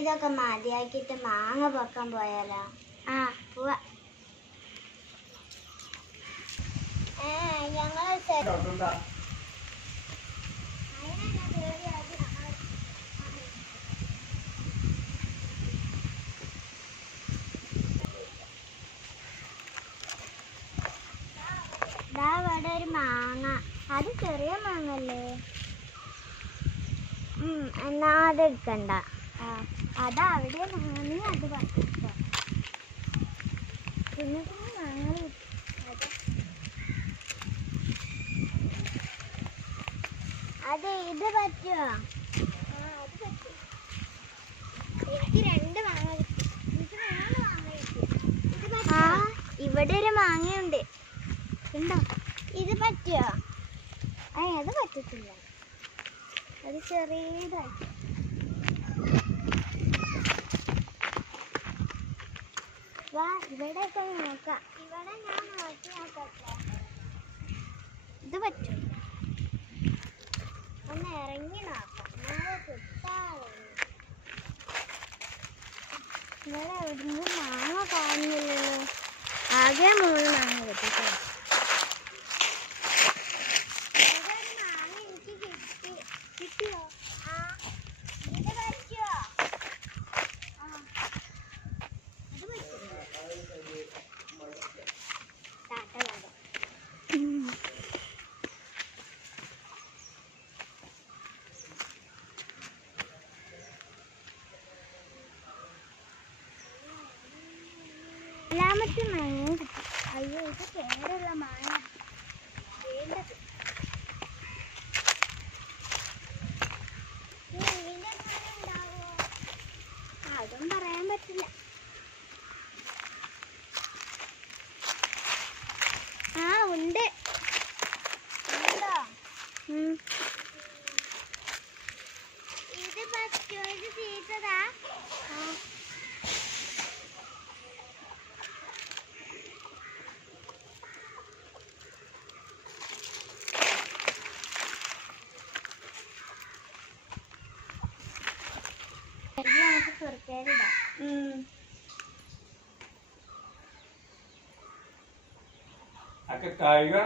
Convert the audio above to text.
ഇതൊക്കെ മതിയാക്കിയിട്ട് മാങ്ങ പൊക്കാൻ പോയാലോ? ആ പോവാ. ഞങ്ങള് ഇവിടെ ഒരു മാങ്ങ. അത് ചെറിയ മാങ്ങല്ലേ? എന്നാ അതെടുക്കണ്ട. അതാ അവിടെ മാങ്ങ. അത് പറ്റിപ്പോ പിന്നെ മാങ്ങ. അതെ, ഇത് പറ്റുമോ? അത് പറ്റും. എനിക്ക് 2 മാങ്ങ കിട്ടി. എനിക്ക് 3 മാങ്ങ കിട്ടി. ഇവിടെ ഒരു മാങ്ങയുണ്ട്. ഉണ്ടോ? ഇത് പറ്റുമോ? അത് പറ്റത്തില്ല. അത് ചെറിയതായിട്ട്. വാ, ഇവിടെയൊക്കെ നോക്കാം. ഇവിടെ ഞാൻ നോക്കി നോക്കട്ടെ. ഇത് പറ്റില്ല. ഒന്ന് ഇറങ്ങി നോക്കാം. ഇവിടെ എവിടുന്ന് മാങ്ങ കാണുന്നില്ലല്ലോ. ആകെ 3 മാങ്ങ കിട്ടിട്ടോ. മാങ്ങ എനിക്ക് കിട്ടി. കിട്ടിയോ? ഇത് പറ്റുമോ? ഇത് പറ്റും. രണ്ടാമത്തെ മാങ്ങ കിട്ടി. അയ്യോ, ഇത് കേടുള്ള മാങ്ങ. വേണ്ടത് അതും പറയാൻ പറ്റില്ല. ഉണ്ട്. ഉണ്ടോ? ഇത് പറ്റുമോ? ഇത് ചീത്തതാ. Cái cây đó